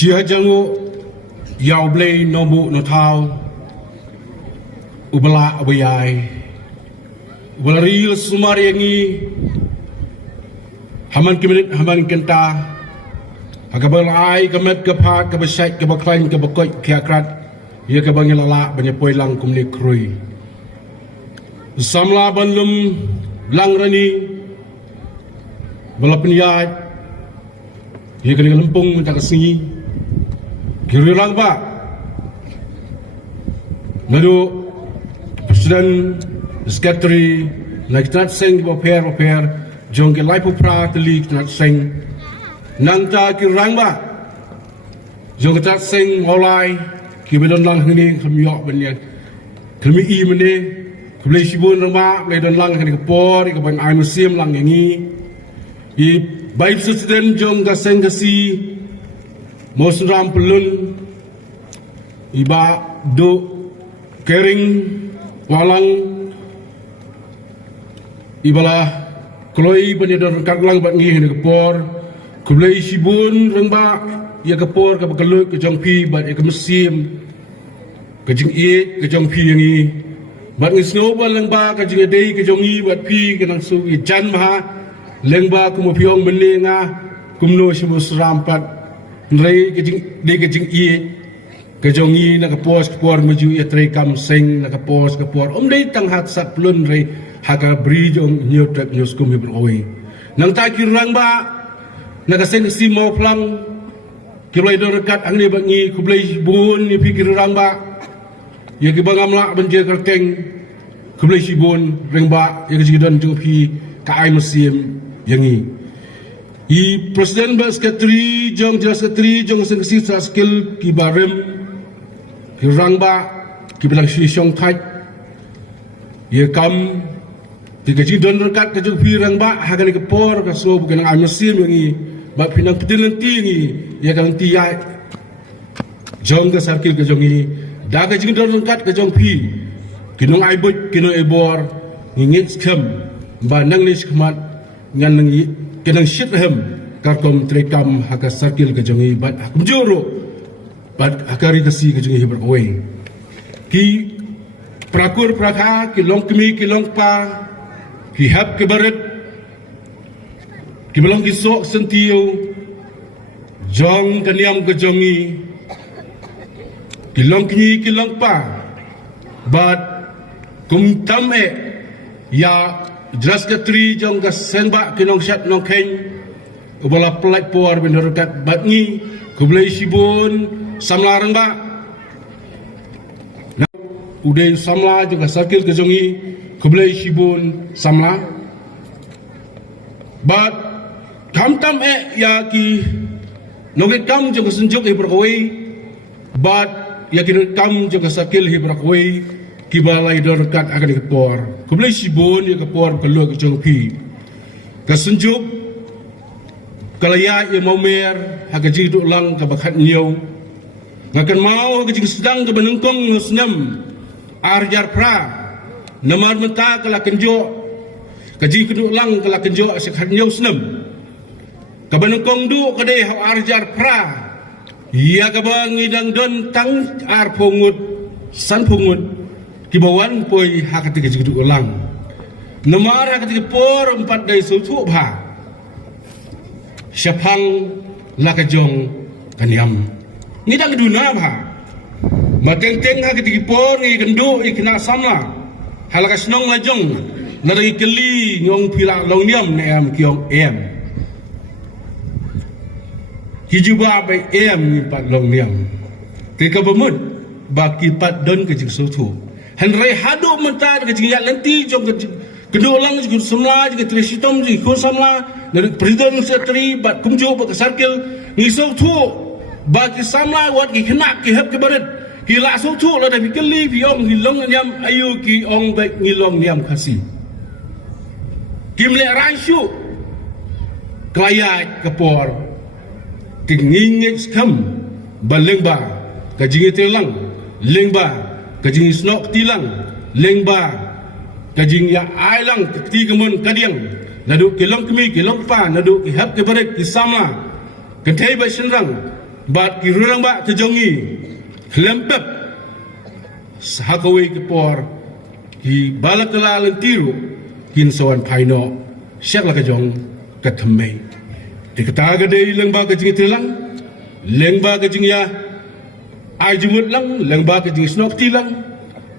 Sia jangu yau blei nomu no tau ubala abayai ubala real sumari yangi haman kimenit haman kenta agabal ai kamet kapat kabasai kabaklain kabakoi kiakrat ia kabangilala banyapoi lang kumni krui samla banlum langrani balapniat ia kena lempung minta kesengi kiri lang ba nadu presiden sekretari nak tat sing pair jong ke lai pupra teli tat sing nanta kiri lang ba jong tat sing olai ki bedon lang ni khamyok benye kami i mene kulai sibun rama bedon lang ni kapor ke ban ai museum lang yangi i baik presiden jong ka sing kasi Mosram pelun iba do kering walang ibala kloi penyedar katlang bat ngi ne kepor kulai sibun rengba ia kepor ka bekeluk ke jongpi bat ia kemesim ke jing ie ke jongpi yangi bat ngi snowball lengba ka jing dei ke jongi bat pi ke nang su i jan ma lengba ku mo piong menenga kumno simus rampat Nrai kejing ie kejongi nak pos kepor maju ia trai kam sing nak pos kepor dei tang hat sat plun rai haga bri jong nyot tak nyos kum hibroi nang ta kirang ba nak sing si mau plang kilai dekat angni bangi kublai bun ni pikir rang ba ya ki bangam la benje kerteng kublai sibun reng ba ya ki don jong pi ka ai musim yangi I presiden ba sekretari jong jelas sekretari jong sengsi skill ki barem ki rangba ki bilang sisyong thai ye kam ti ke jidon rekat ke jong pi rangba hagal ke por ka so bukan ang musim yangi ba pinang pedilan ti ngi ye kan ti ya jong ka skill ke jong ni da ke jidon rekat ke jong pi kinong ai bot kinong e bor ngit kham ba nang ni khmat ngan nang kenang shit hem karkom trekam haka sakil ke jongi bat hakum joro bat hakari kasi ke jongi berawai ki prakur prakha ki longkmi ki longpa ki hab ke barat ki belong ki sok sentio jong kaniam ke jongi ki longkni ki longpa bat kum tam ya jelas ke tri jong ka senba kinong syat nong keng ubala pelak por benerukat batngi kublai sibun samlarang ba udai samla juga sakil ke jongi kublai sibun samla bat kam tam ya ki nongit kam juga senjuk hibroi bat ya ki kam juga sakil hibroi kibalai dorkat akan kepor kublai sibun ya kepor keluar ke jongpi kesenjuk kalaya ya momer hagaji duk lang ke bakat nyau ngakan mau hagaji sedang ke benengkong senam arjar pra namar menta kala kenjo kaji keduk lang kala kenjo sekat nyau senam ke benengkong du kedai arjar pra ya ke bangidang don tang ar pungut san pungut kibawan poi hakati kejidu ulang namar hakati por empat dai sutu bha syapang lakajong kaniam ngidang duna bha mateng-teng hakati por ngi gendu ikna samla halaka snong lajong nari keli ngong pila long niam ne am kiong em kijuba bai em pat long niam te kabamut baki pat don kejig sutu Henry hadu mentar ke jingat lenti jom ke kedua lang ke semla ke tresitom ke ko samla dari presiden sekretari bat kumjo ba sarkel ngisau tu ba ki samla wat ki kena ki heb ke barat ki la so tu la da bikeli biong hilong nyam ayu ki ong ba ngilong nyam khasi kimle raishu klaya kepor tingingit skam balengba ka jingit lang lengba kajing snok tilang lengba kajing ya ailang ti kemun kadiang nadu kelong kemi kelong pa nadu ki hab ke barek ki samla kentai ba senrang bat ki rurang ba kejongi lempep sahakawi kepor ki balakala lentiru kin sawan paino syak la kejong kathmei di ketaga dei lengba kejing tilang lengba kejing ya ai jumut lang lengba kejing snok tilang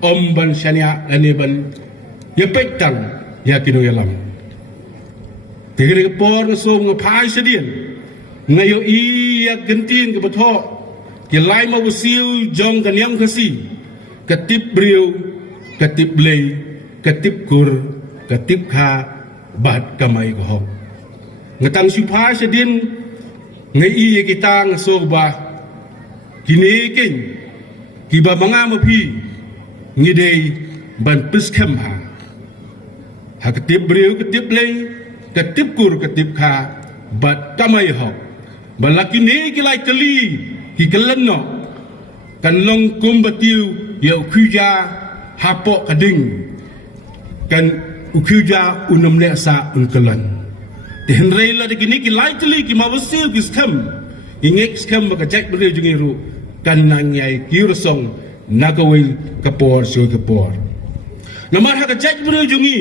om ban syania aneban ya petang ya kinu yalam tegere kepor som ngapai sedien ngayo iya gentin ke beto ki lai ma usil jong kan yang kasi ketip briu ketip lei ketip kur ketip kha bat kamai ko hok ngatang sipa sedin ngai iya kita ngasoba kini king kiba manga mapi ngidei ban piskem ha ketip briu ketip lei ketip kur ketip kha bat kamai hok balaki ni kilai teli ki kelenno kan long kum batiu ya ukuja hapo kading kan ukuja unam le sa unkelan de henrei la de kini kilai teli ki mawasil ki skam ingek skam ka jek bere jungiru kan nangyai kirsong nakawil kapor so kapor namar ha ka jek bere jungi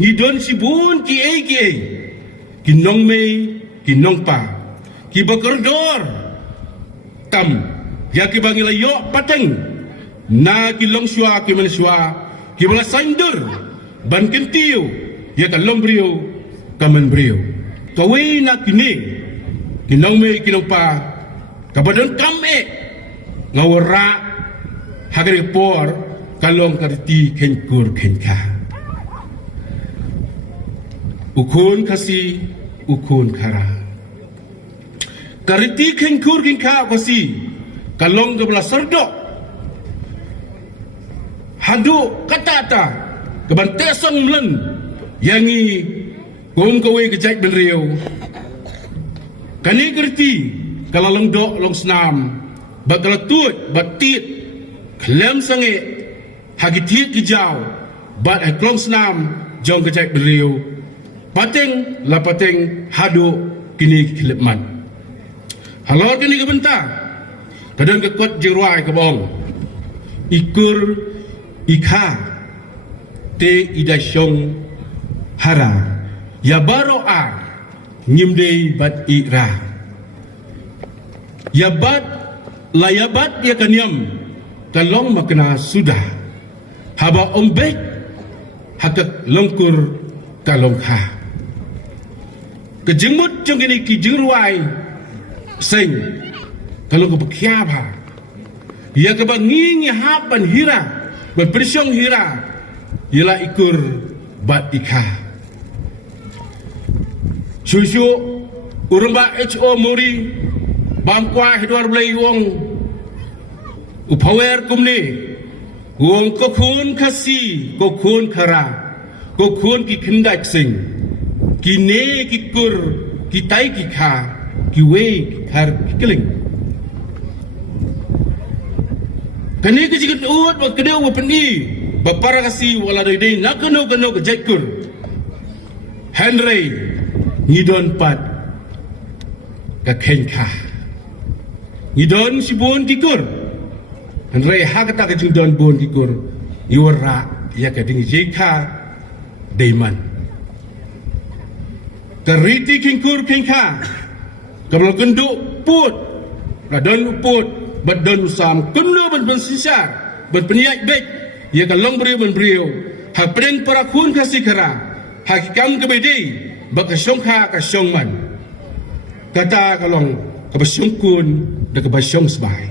ni don sibun ki ki nong mei ki nong pa ki bakordor tam ya ki bangila yo pateng na ki long shwa ki man shwa ki bala saindur ban kentiu ya ka long brio kaman brio kawe na kini ki nong me ki nong pa ka badon kam ngawara hagari por kalong karti kenkur kenka ukun kasi ukun kara kariti kenkur kenka kasi kalong gabla sardo hadu katata kabante song mlen yangi kum kawe kejak ben riau kani karti kalalong do long snam bakal tut batit klem sange hagitit kijau bat ai klong snam jong kejak ben riau pateng la pateng hadu kini klipman halor kini kebenta kadang kekot jeruai kebong ikur ikha te idasyong hara ya baro a nyimdei bat ira ya bat layabat ya kanyam kalong makna sudah haba ombek hakak longkur kalong kha kejengmut jong ini ki jeruai sing kalau ke bekiapa ia ke bangingi hapan hira berpersyong hira ialah ikur bat ikha susu uramba HO muri bangkwa hidwar belai wong upawer kumni wong kokun kasi kokun kara kokun ki kendak sing kine kikur kitai kikha kiwe kar kikeling kani kejikut uat wa kedeu wa pendi bapara kasi wala doi nakano kano kejekur Henry ngidon pat ka kenka ngidon sibun kikur Henry hakata kejing don bon kikur iwara ya kading jeka deiman kariti kinkur kenka kabel kenduk put radon put badon usam kena bersisar berpeniak baik ia kalong beriu ha pren parakun kasih kera hakikam kebedi bakasyong ha kasyong man kata kalong kabasyong kun dan kabasyong sebai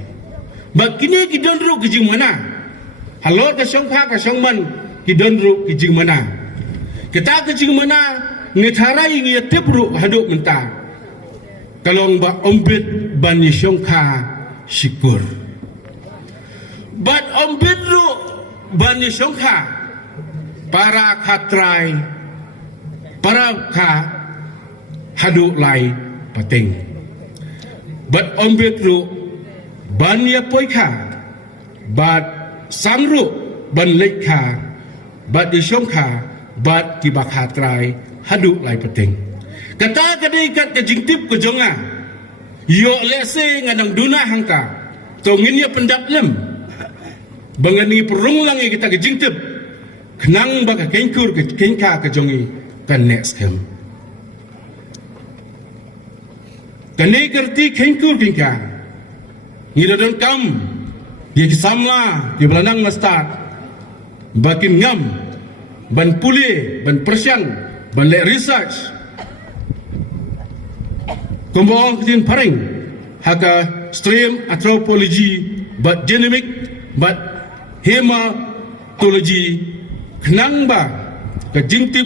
bakini kidon ru kijing mana halor kasyong ha kasyong man kidon ru kijing mana kita kijing mana ngetarai ngiatip ru haduk mentah kalong ba ombit bani syong ha syukur bat ombit ru bani syong ha para katrai para ka hadu lai pating bat ombit ru ban ya poika bat sangru ban lekha bat di syongkha bat ki bakhatrai hadu lai pating kata kadai kat ke jingtip ke jonga Yo lese ngadang duna hangka. Tongin ya pendap lem. Bangani perung langi kita kejingtep. Kenang baka kengkur ke kengka ke jongi kan next hem. Kane kerti kengkur kengka. Ngidadon kam. Dia kisamla, dia belanang ngastat. Bakin ngam. Ban pulih, ban persiang, ban lek research. Kumbang ketin paring. Haka stream anthropology, but dynamic, but hematology. Kenang ba kejingtip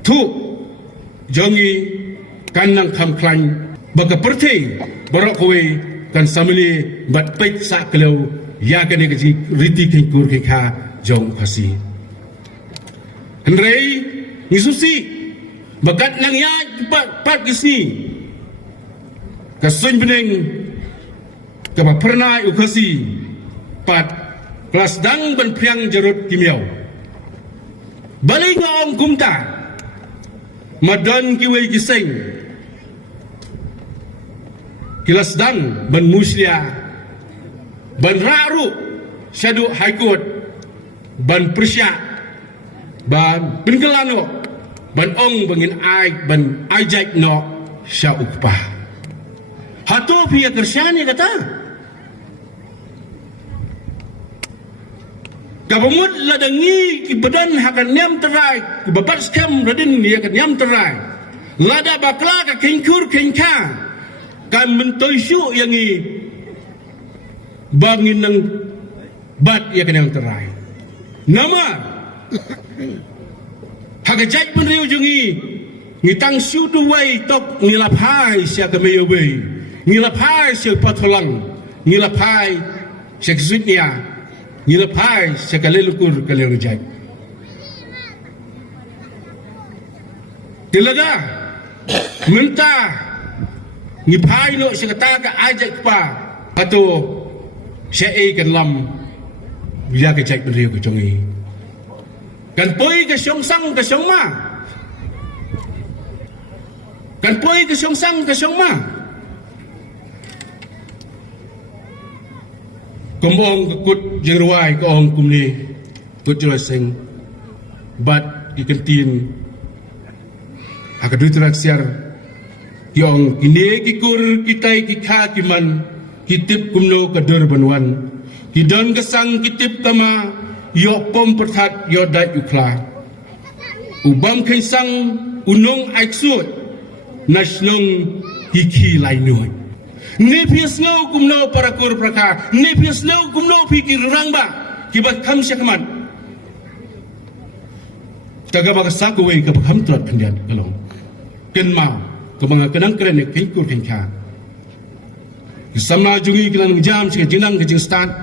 tu jongi kanang kamklan baka perti barok kowe kan samili bat pait sa kalau ya kan ke riti kengkur ke kha jong phasi Henry ngisusi bakat nang ya pat kisni kasun bening ka pernah ukasi pat kelas dang ban priang jerut kimiau balik ngong kumta madan kiwe kiseng kelas dang ban muslia ban raru syadu high court ban persya ban pengelano ban ong bangin ai ban ajak no sya ukpa hatu pia kersyani kata Kabamut ladangi ki badan hakan nyam terai ki babat skam radin ni akan nyam terai lada bakla ka kengkur kengka kan mentoisu yang i bangin nang bat ya kan nyam terai nama hagajat menriu jungi ngitang siu tu wai tok ngilapai sia ka meyobe ngilapai sia patholang ngilapai sia kesutnia Ngilapai sekali lukur kali rejak. Tilaga minta ngipai no sekata ka ajak pa atau syai kan lam dia ke cek beliau ke jongi. Kan poi ke syongsang ke syongma. Kan poi ke syongsang ke syongma. Kumbong kekut jengruai ke orang kumni kut jelaseng bat ikentin akadu teraksiar yang kini kikur kitai kikha kiman kitip kumno kadur banwan kidon kesang kitip kama yo pom perthat yo dai ukla ubam kaisang unong aiksut nasnong hiki lainoi Nepias lau kumno para kur praka, nepias lau kumno pikir rangba, kibat kam syakman. Taga baga saku wei kabak ham tuat pendiat kalong. Ken ma, kabanga kenang keren ek kengkur kengka. Samna jungi kilang jam sika jinang kejing start.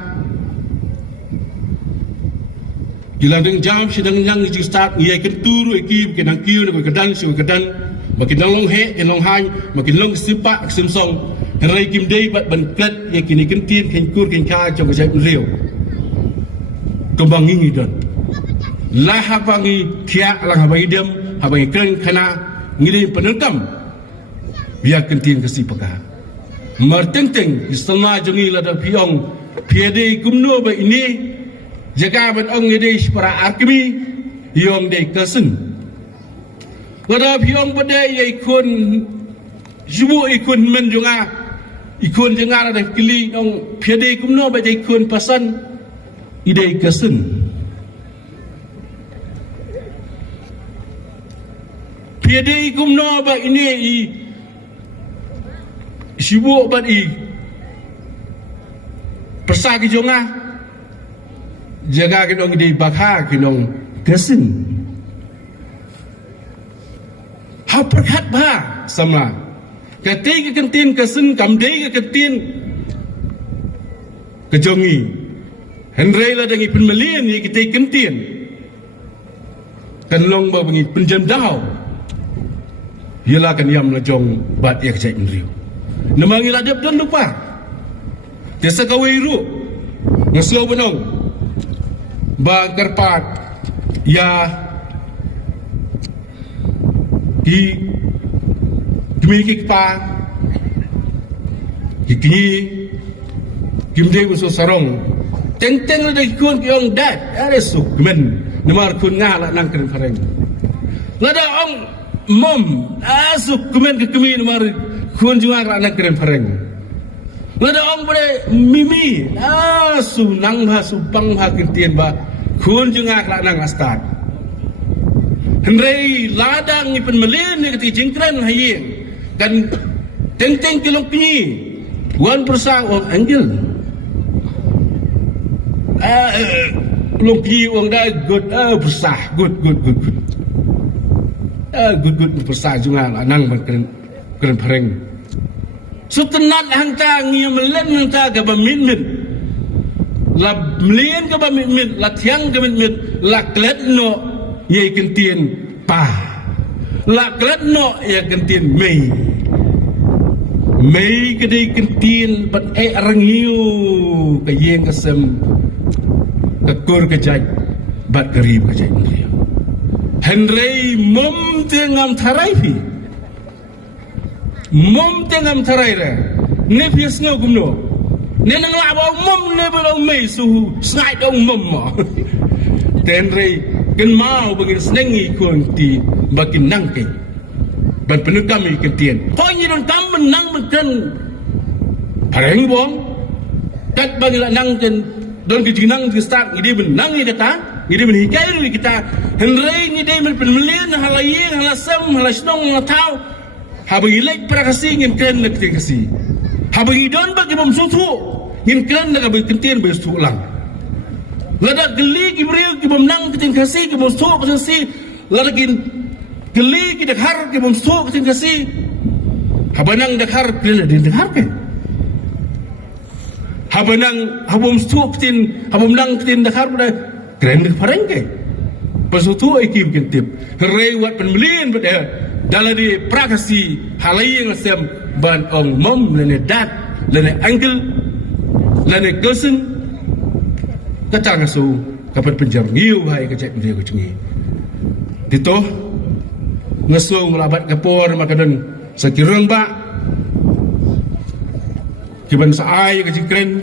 Kilang jam sidang nyang kejing start, ngiyai kenturu ekip kenang kiu nak kedan sika kedan, makin long he, kenong hai, makin long simpak simsong. Rai kim dei bat ban klet ya kini kentin kengkur kengka jong kejai riu. Kembang ngingi don. Lah habangi kia lang habangi dem habangi keren kana ngiri penelkam. Biar kentin kasi peka. Marteng-teng istana jongi lada piong piade kumno ba ini jaga ban ong ngede para arkimi yong dei kasen. Lada piong badai ya ikun jubu ikun menjunga ikun jengar ada kili nong piade kumno ba jai ikun pasan ide kasen piade kumno ba ini i sibu ba i persa ki jonga jaga ki nong ide bakha ki nong kasen ha perkat ba sama Katai ke kentin kesen kamdei ke kentin kejongi Henry lah dengan penmelian ni kita kentin kan long ba bengi penjam dau ialah kan yam lajong bat ya kecai mendriu namangi ladap dan lupa desa kawairu ngaslo benong ba karpat ya ki Demi pa Hikini kimde uso sarong teng la dai kun yong dat are su men namar kun ngala nang kren pareng lada ong mom asu kumen ke kemi namar kun junga la nang kren pareng lada ong bre mimi asu nang ha su bang ha kentien ba kun junga la nang astat hendrei ladang ni pen melin ni keti jingkran hayeng kan teng kilong pinyi wan persang ong anggil Lumpi orang dah good bersah good bersah juga lah nang keren pereng sutenat hangta ngia melen hangta ke bamin la melian ke bamin la tiang ke bamin la klet no ye kentien pa la klet no ye kentien mei ke dei kentien bat rangiu ke yeng kesem kekur kejai bat kerib kejai dia Henry mum tengam tarai pi mum tengam tarai re ne pias ngau gumno ne nang la ba mum ne ba mei su snai dong mum ma Henry ken mau bangin snengi kun ti bakin nangke ban penukam ikan tien poi don kam menang meken pareng bong kat bangila nangken don kijinang di start ngide benang ni kata ngide ben hikai ni kita henrei ngide men penmelian halayeng halasam halasnong ngatau habagi lek prakasi ngin kren nak kasi habagi don bagi bom sutu ngin kren nak bagi kentien be su lang lada geli gibril ki bom nang ketin kasi ki bom su kasi lada gin geli ki dakhar ki bom su ketin kasi habanang dakhar kren din dakhar ke habanang habom stuptin habom nang tin dakhar pada keren pareng ke pasutu ekip kentip rewat penmelin pada daladi prakasi halayeng asem ban ong mom lene dat lene angle lene gosen kacang asu kapan penjam ngiu hai kacak dia kucengi dito ngasung melabat kapor makadon sakirang ba kiban saay ka kren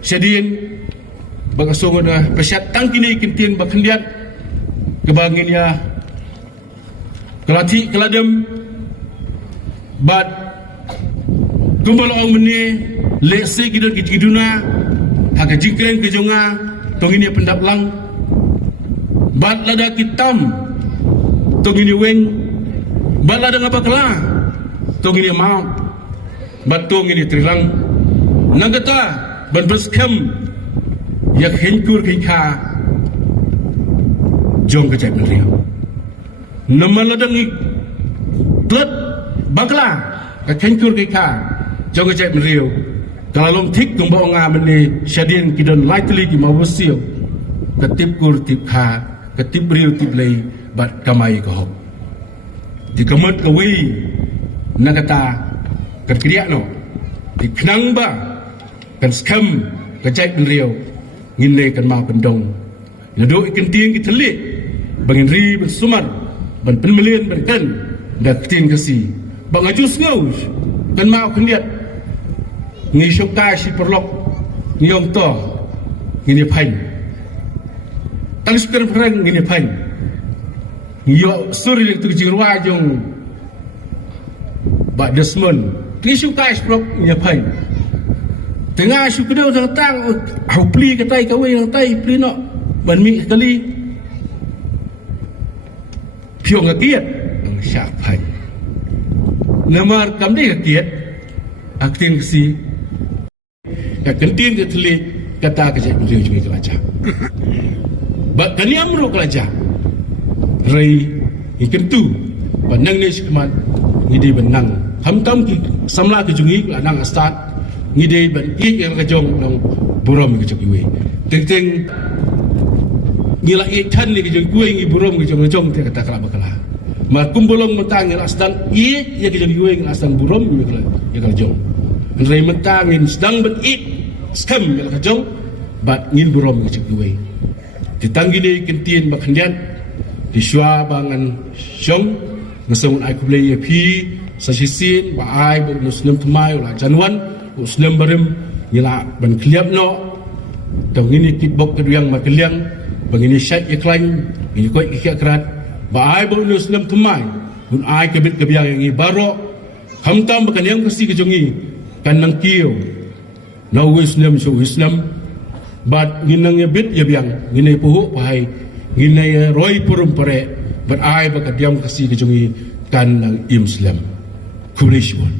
sedin bagasong na pasyat tangkini kintin bakhendiat kebangin ya kelati keladem bat kumbalong meni lesi gidon giduna haka jikren kejonga tongini pendap lang bat lada kitam tongini weng bat lada ngapakala tongini maut batung ini trilang nangata ban berskam yak henkur kika jong kecai menriau nama ladang klet bakla ka henkur kika jong kecai menriau kalau tik kumba onga meni syadin kidon lightly ki mawusio ketip kur tip kha ketip riu tip lei bat kamai ko di kamut kawi nangata kan kriak no di kenang ba kan skam kecai penriau ngine kan ma pendong nado ikan tiang kita lik bangin ri bersumar ban penmelian berkan dak tin kasi bang ajus ngau kan ma kendiat ngi syukai si perlok ngiyong to ngine pain tang sukar perang ngine pain ngiyo suri tu jirwa jong ba desmond Kisu kai sprok nyapai. Tengah syukur dah tang au pli katai kawe yang tai pli no ban mi kali. Piong akiat syapai. Namar kam dia akiat aktin si ya kentin ke teli kata ke saya beliau juga kelaja. Ba kani amro kelaja. Rai ikan tu banang ni sekeman ngidi benang hamtam ki samla ke jungi lanang astat ngide ban ik yang kejong nang burom ke jungi teng ngila ik than ni ke jungi kuing ngi burom ke jong te kata kala bakala ma kumbolong mentang ngila astan ik ya ke jungi kuing astan burom ya kala jong rei mentang ngin sedang ban ik skam ya kala jong bat ngin burom ke jungi kuing ditanggini kentien bakhendian di syua bangan syong ngasong ai kublai pi sa sisin ba ai ba muslim tmai la janwan muslim barim ngila ban kliap no tong ini kitbok keduyang makliang bangini syait iklain ini ko ikakrat ba ai ba muslim tmai un ai kebit kebiang yang ibaro hamtam bakan yang kasi kejongi kan nang kiyo na Islam so Islam but ginang bit yabiang ginay puho pahay ginay roy purum pare but ai ba kadiam kasi kejongi kan nang Islam kulisyon